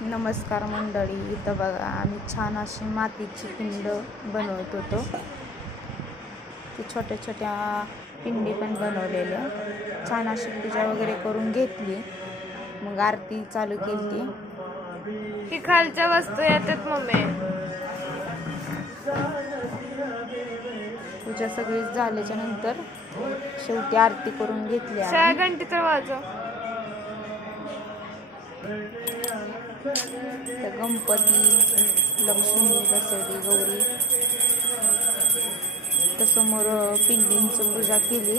नमस्कार मंडळी. इथं बघा आम्ही छान अशी मातीची पिंड बनवत होतो. ती छोट्या छोट्या पिंडी पण बनवलेल्या. छान अशी पूजा वगैरे करून घेतली. मग आरती चालू केली. ही खालच्या वस्तू येतात मम्मी. पूजा सगळी झाल्याच्या नंतर शेवटी आरती करून घेतली. सहा घंटे तर वाजव. गणपती, लक्ष्मी बसवली, गौरी समोर पिंडींची पूजा केली.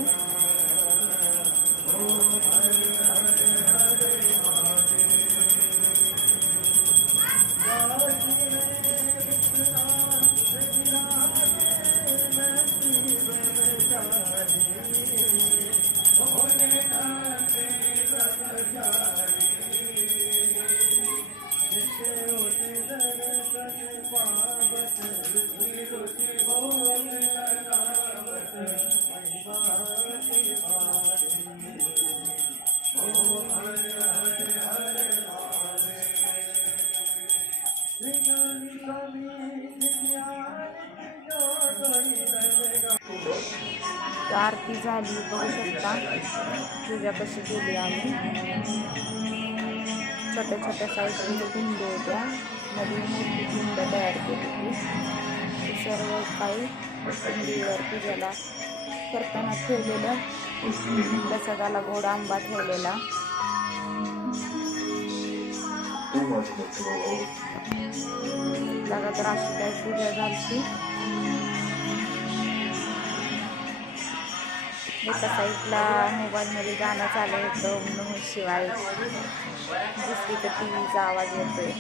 आरती झाली, बघू शकता पूजा कशी केली आम्ही. छोट्या छोट्या साईजच्या पिंड होत्या, मध्ये मोठी पिंड तयार केली होती. सर्व काही पिंडीवर पूजेला करताना ठेवलेलं. प्रसादाला गोड आंबा ठेवलेला. लगातार अशी काही पूजा झाली. एका साईडला मोबाईलमध्ये गाणं चालू होतं, ओम नमः शिवाय. दुसरीकडे टी व्हीचा आवाज येतोय.